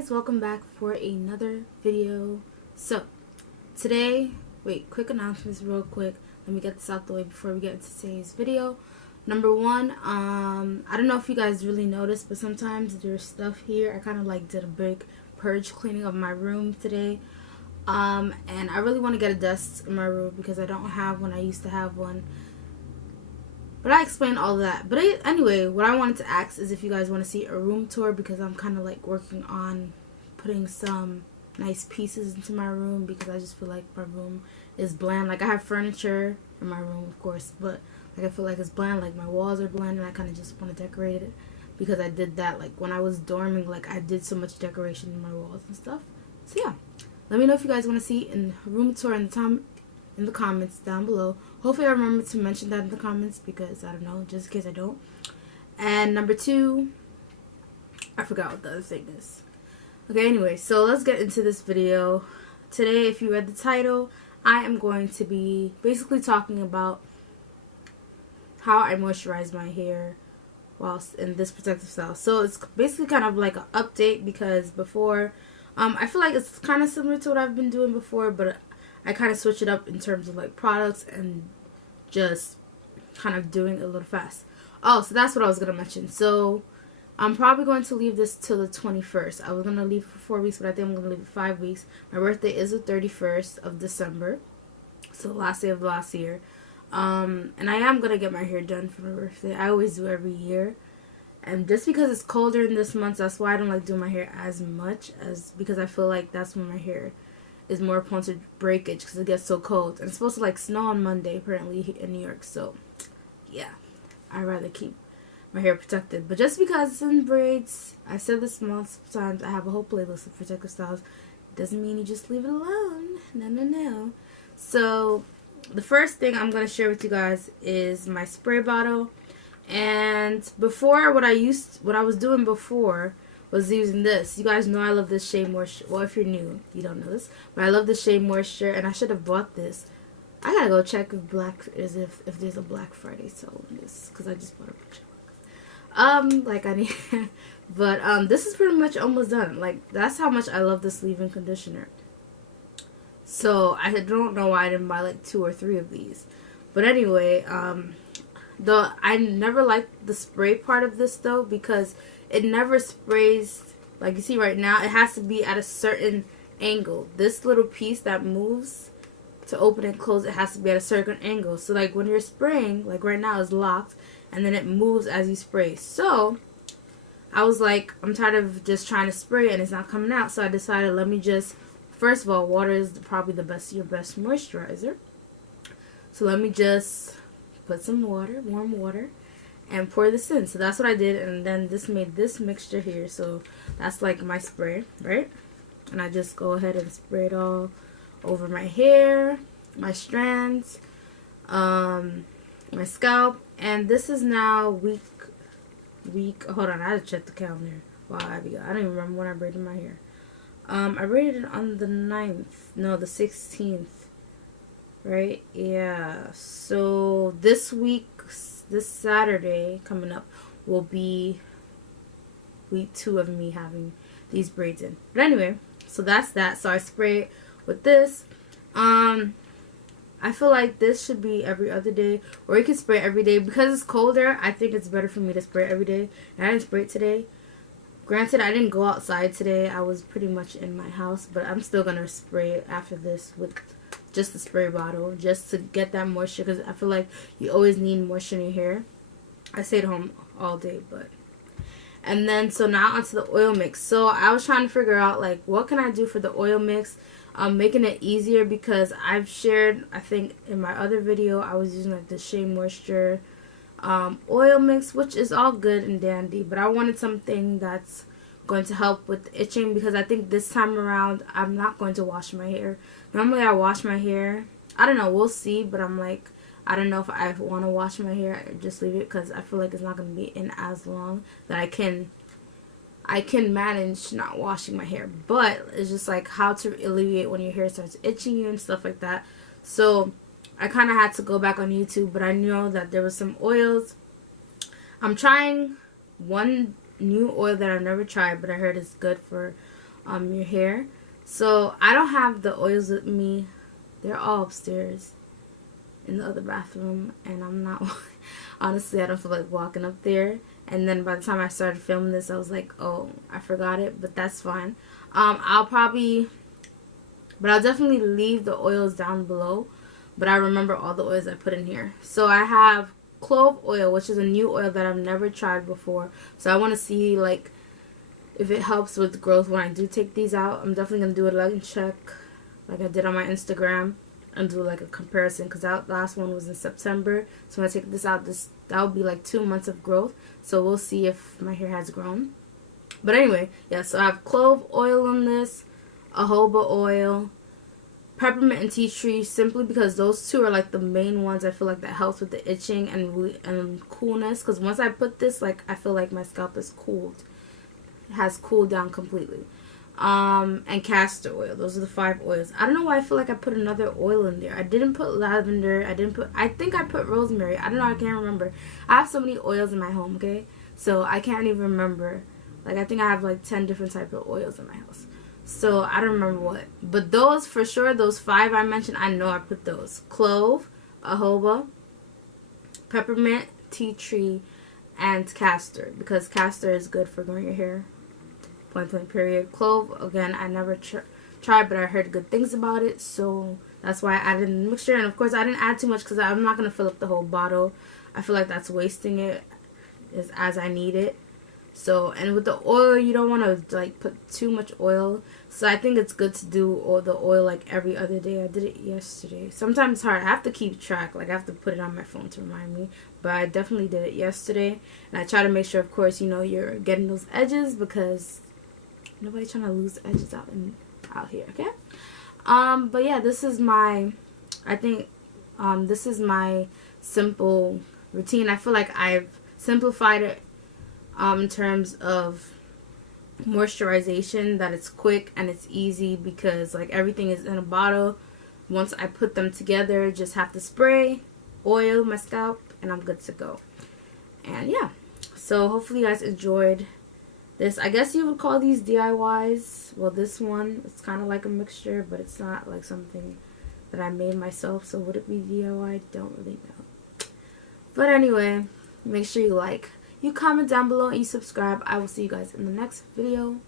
guys, welcome back for another video. So today, quick announcements real quick. Let me get this out the way before we get into today's video. Number one, I don't know if you guys really noticed, but sometimes there's stuff here. I kind of like did a big purge cleaning of my room today, and I really want to get a desk in my room because I don't have one. I used to have one, but I explained all that. But anyway, what I wanted to ask is if you guys want to see a room tour, because I'm kind of like working on putting some nice pieces into my room because I just feel like my room is bland. Like, I have furniture in my room, of course, but like I feel like it's bland. Like, my walls are bland, and I kind of just want to decorate it because I did that. Like, when I was dorming, like, I did so much decoration in my walls and stuff. So yeah, let me know if you guys want to see a room tour in the comments down below. Hopefully I remember to mention that in the comments, because I don't know, just in case I don't. And number two, I forgot what the other thing is. Okay, anyway, so let's get into this video. Today, if you read the title, I am going to be basically talking about how I moisturize my hair whilst in this protective style. So it's basically kind of like an update, because before, I feel like it's kind of similar to what I've been doing before, but I kind of switch it up in terms of like products and just kind of doing it a little fast. Oh, so that's what I was going to mention. So I'm probably going to leave this till the 21st. I was going to leave for 4 weeks, but I think I'm going to leave it 5 weeks. My birthday is the 31st of December, so the last day of last year. And I am going to get my hair done for my birthday. I always do every year. And just because it's colder in this month, that's why I don't like doing my hair as much, because I feel like that's when my hair is more prone to breakage because it gets so cold. And it's supposed to like snow on Monday apparently in New York, so yeah, I'd rather keep my hair protected. But just because it's in braids, I said this multiple times, I have a whole playlist of protective styles. Doesn't mean you just leave it alone. No. So the first thing I'm going to share with you guys is my spray bottle. And before, what I was doing before was using this. You guys know I love this Shea Moisture. Well, if you're new, you don't know this, but I love the Shea Moisture, and I should have bought this. I gotta go check if there's a Black Friday sale on this, because I just bought a bunch. Like I need, but this is pretty much almost done. Like, that's how much I love this leave-in conditioner. So I don't know why I didn't buy like 2 or 3 of these. But anyway, I never liked the spray part of this though, because it never sprays, like you see right now, it has to be at a certain angle. This little piece that moves to open and close, it has to be at a certain angle. So like when you're spraying, like right now it's locked, and then it moves as you spray. So I was like, I'm tired of just trying to spray and it's not coming out. So I decided, let me just, first of all, water is probably your best moisturizer. So let me just put some water, warm water, and pour this in. So that's what I did, and then this made this mixture here. So that's like my spray, right? And I just go ahead and spray it all over my hair, my strands, my scalp. And this is now week. Hold on, I had to check the calendar. Wow, I don't even remember when I braided my hair. I braided it on the 9th. No, the 16th. Right? Yeah. So this week, this Saturday coming up, will be week 2 of me having these braids in. But anyway, so that's that. So I spray it with this. I feel like this should be every other day, or you can spray it every day. Because it's colder, I think it's better for me to spray it every day. And I didn't spray it today. Granted, I didn't go outside today. I was pretty much in my house, but I'm still gonna spray it after this with just the spray bottle, just to get that moisture, because I feel like you always need moisture in your hair. I stayed home all day, but. And then, so now onto the oil mix. So I was trying to figure out, like, what can I do for the oil mix, making it easier, because I've shared, I think in my other video, I was using like the Shea Moisture oil mix, which is all good and dandy, but I wanted something that's going to help with itching, because I think this time around I'm not going to wash my hair. Normally I wash my hair, I don't know, we'll see, but I'm like, I don't know if I want to wash my hair or just leave it, because I feel like it's not going to be in as long that I can manage not washing my hair. But it's just like how to alleviate when your hair starts itching you and stuff like that. So I kind of had to go back on YouTube, but I know that there was some oils. I'm trying one new oil that I've never tried, but I heard it's good for your hair. So I don't have the oils with me. They're all upstairs in the other bathroom, and I'm not honestly I don't feel like walking up there. And then by the time I started filming this, I was like, oh, I forgot it, but that's fine. I'll definitely leave the oils down below, but I remember all the oils I put in here. So I have clove oil, which is a new oil that I've never tried before, so I want to see like if it helps with growth when I do take these out. I'm definitely going to do a leg check like I did on my Instagram and do like a comparison, because that last one was in September. So when I take this out, that would be like 2 months of growth. So we'll see if my hair has grown. But anyway, yeah, so I have clove oil in this, jojoba oil, peppermint and tea tree, simply because those two are like the main ones I feel like that helps with the itching and coolness. Because once I put this, like I feel like my scalp is cooled. It has cooled down completely. And castor oil. Those are the 5 oils. I don't know why I feel like I put another oil in there. I didn't put lavender. I think I put rosemary. I don't know. I can't remember. I have so many oils in my home, okay? So I can't even remember. Like, I think I have like 10 different types of oils in my house. So I don't remember what. But those, for sure, those 5 I mentioned, I know I put those. Clove, jojoba, peppermint, tea tree, and castor. Because castor is good for growing your hair. Point blank period. Clove, again, I never tried, but I heard good things about it, so that's why I added in the mixture. And of course I didn't add too much because I'm not going to fill up the whole bottle. I feel like that's wasting it as I need it. So, and with the oil, you don't want to like put too much oil, so I think it's good to do the oil like every other day. I did it yesterday. Sometimes it's hard. I have to keep track, like I have to put it on my phone to remind me, but I definitely did it yesterday. And I try to make sure, of course, you know, you're getting those edges, because nobody's trying to lose edges out here, okay? But yeah, this is my, this is my simple routine. I feel like I've simplified it in terms of moisturization, that it's quick and it's easy, because like everything is in a bottle. Once I put them together, just have to spray, oil my scalp, and I'm good to go. And yeah, so hopefully you guys enjoyed this. I guess you would call these DIYs. Well, this one, it's kind of like a mixture, but it's not like something that I made myself. So would it be DIY? Don't really know. But anyway, make sure you like, you comment down below, and you subscribe. I will see you guys in the next video.